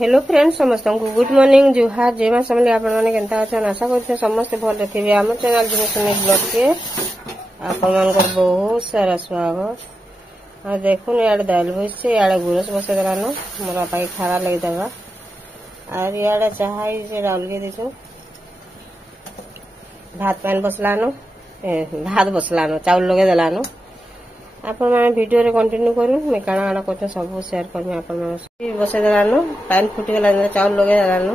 Hello friends समस्त को good morning जुहार जेमा समले आपण माने केनता अछन आशा करते समस्त भल रखिबे। आम चैनल जिनेस ब्लॉग के आपण मानकर बहुत सारा स्वागत। आ देखुन यार दाल बसे यार गुरस बसे दरानो मोरा पाई खारा लगे दबा और यार चाय से डाल के देछो भात पान बसलानो भात बसलानो चावल लगे दलानो। आपण माने वीडियो रे कंटिन्यू करू मैं काना काना करछ सब शेयर करमी। आपण माने बसे दलानो पान फुटी गला चावल लगे दलानो।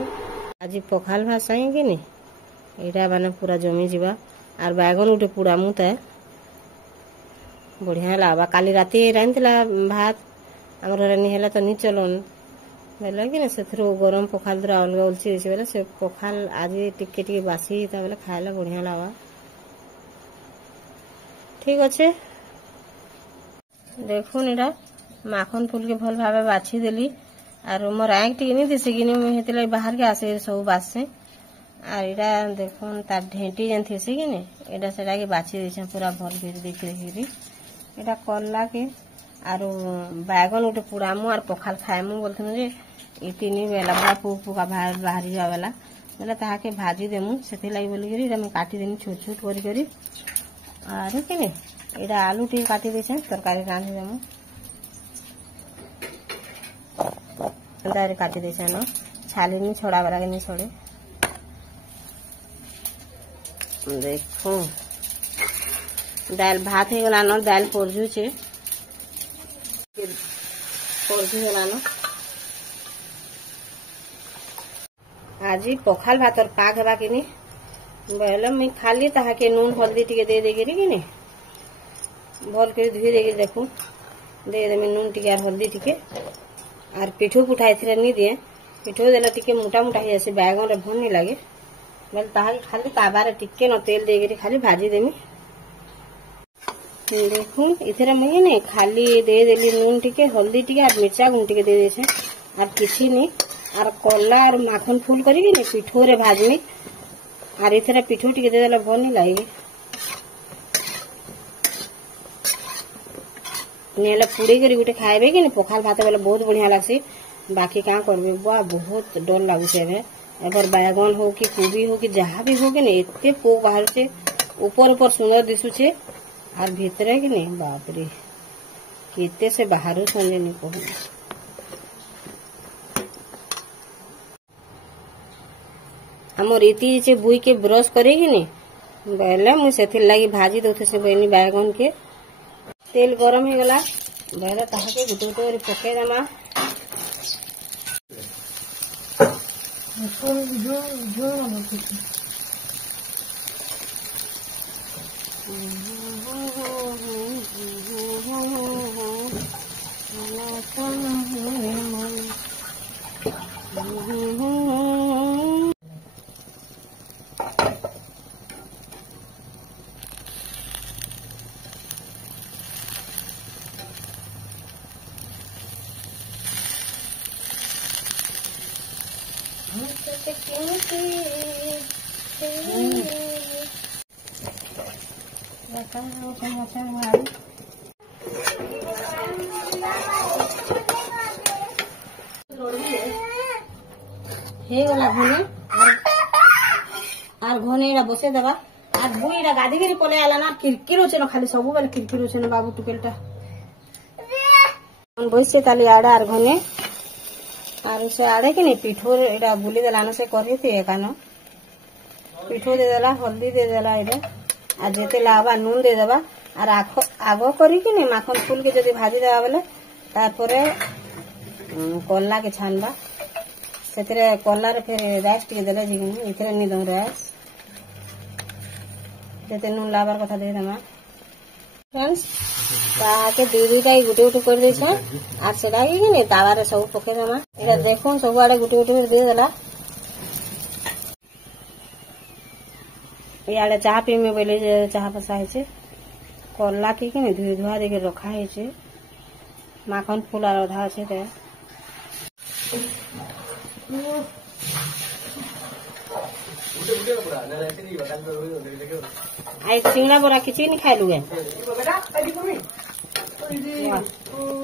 आज पखाल भात सही कि नहीं एटा माने पूरा जमी जीवा और बैगन उठे पूरा मुता बढ़िया लावा। काली राती रांतला भात हमर रानी हेला तो नि चलन बेला कि ना से गरम पखाल द्रा अलग उलसी से बेला से पखाल आज टिके टिके बासी ता बेला खाइला बढ़िया लावा। ठीक अच्छे देखुन एटा माखन फूल के भल भाव बाछी देली और मोर आँख टी नहीं दिसे कि मुझे बाहर के आसे सब बासे और एटा देखुन तार ढेंटी जेन थी कि नहीं एटा सेटा के बाछी देछन पूरा भल भेज देख देखी एटा करला के और बैगन उठे पुरामु और पखाल खाएमु बोलथन जे ई तीन बेला बड़ा पुका बाहरी जावेला बोले ताहा के भाजी देमु सेथे लाई बोली करी एटा मैं काटी देनी छोट छोट करी करी और कि नहीं एटा आलू टी काटी देछन तरकारी रांधी देमु दारे काटी देछन छाली नहीं छोड़ा बरा के नहीं छोड़े। देखो दाल भात हे गला न दाल पोरजू छे पोरजू गला न आज पखाल भात और पाक हवा कि नहीं बेला मैं खाली ताहा के नून हल्दी टिके दे देगी कि नहीं भल कर धुई देगी देखू दे दे नून टिके और हल्दी टिके और पिठू पुठाई थे नहीं दिए पिठू देला टिके मोटा मोटा ही ऐसे बैगन रे भन नहीं लगे बेल ताहा खाली ताबारे टिके न तेल देगी खाली भाजी देमी। देखू इधर मुझे नहीं खाली दे देली नून टिके हल्दी टिके और मिर्चा गुण टिके दे देछे और किसी नहीं और कला और माखन फूल करी नहीं पिठू रे भाजमी और इधर पिठू टिके दे देला भल नहीं लगे नेला पूरी करी गुटे खाइबे कि नहीं पखाल भात बेला बहुत बढ़िया लागसी। बाकी क्या करबे बुआ बहुत डर लागुचे एबर बैगन हो कि कोबी हो कि जहाँ भी हो कि नहीं एते पो बाहर से ऊपर ऊपर सुंदर दिसुचे और भीतर कि नहीं बाप रे केते से बाहर सुने नहीं कहू। हमर इति से बुई के ब्रश करे कि नहीं बेले मुझे सेथिर लगी भाजी दउथे से बनी बैगन के तेल गरम हो गला बेले ताहा के गुटे गुटे पके दमा हे गला घने और घने एरा बसे दबा और बुईरा गादी गिरी पले आला ना किरकिर होचे न खाली सब बेले किरकिर होचे न बाबू टुकेलटा मन बसे ताली आड़ा और घने और से आड़े कि नहीं पिठो एटा बुली देलानो से करी थी एकानो पिठो दे देला हल्दी दे देला एटा आ जेते लावा नून दे देबा और आगो करी कि नहीं माखन फूल के जदी भाजी देबा बेले तारपरे कल्ला के छानबा सेतरे कल्ला रे फिर राइस टिके देले जिगनी इथरे नि दम राइस जेते नून लाबार कथा दे देमा फ्रेंड्स ताके दीदी का गुटे गुटे कर देछ और सेटा कि नहीं तावा रे सब पके देमा एटा देखो सब आड़े गुटे गुटे दे देला याडे चाह पी में बोले चाह पसा है कल्ला के नहीं धुई धुआ देके रखा है माखन फूल और अधा अच्छे आई चिंगड़ा बोरा किसी नहीं खाई लुगे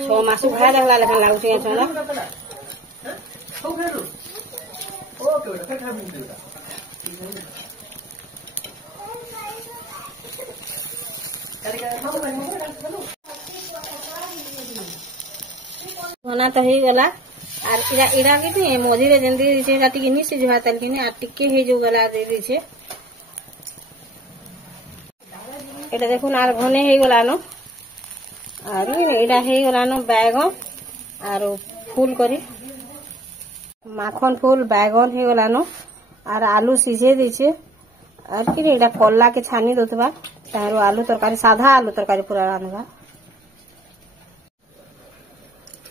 छो मासु खाए लगला लेकिन लागुचे बना तो ही गला आर इरा इरा के मझे जेमती दिछे टिके नि सिझवा तल के आ टिके हे जो गला दे दिछे এটা দেখুন আর ঘনে হয়ে গলানো আর এটা হয়ে গলানো बैगन আর ফুল করি মাখন ফুল बैगन হয়ে গলানো আর আলু সিঝে দিছে আর কি এটা কল্লা के छानी দতবা তার আলু তরকারি সাদা আলু তরকারি পুরা রান্না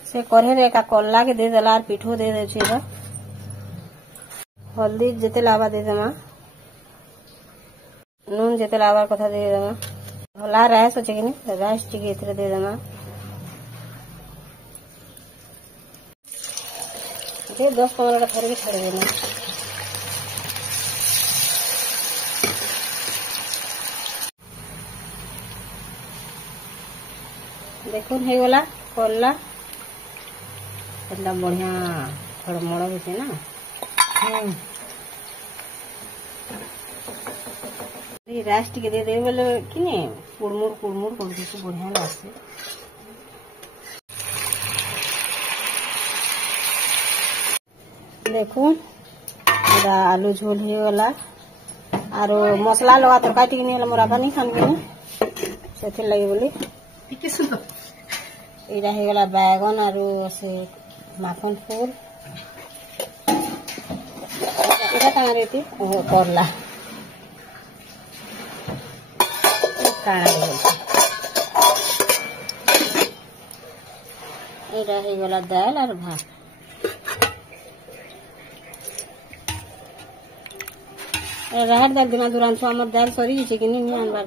से कढ़े का कल्ला के दे देला और पिठो दे दे हल्दी जेते लावा दे देमा नून जेते लावा कथा दे देमा भला राइस अच्छे कि राइस टिके इतरे दे देमा ये 10-15 का थोड़ी छोड़ देना देखो है वाला कल्ला एकदम बढ़िया थोड़ा मोड़ा होते ना राइस टिके दे दे बोले कि कुड़मुड़ कर देते बढ़िया लगते देखो आलू झोल है वाला और मसला लगा तरकारी टिके नहीं मोर नहीं खान से लगे बोली इरा है वाला बैगन और से माखन फूल এটা কাঁড়া রেতি করলা কাঁড়া বলছে এটা হয়ে গেল ডাল আর ভাত রাহার ডাল দিনা দুরান আমার ডাল সরি গেছে কিনে নিয়ে আনবার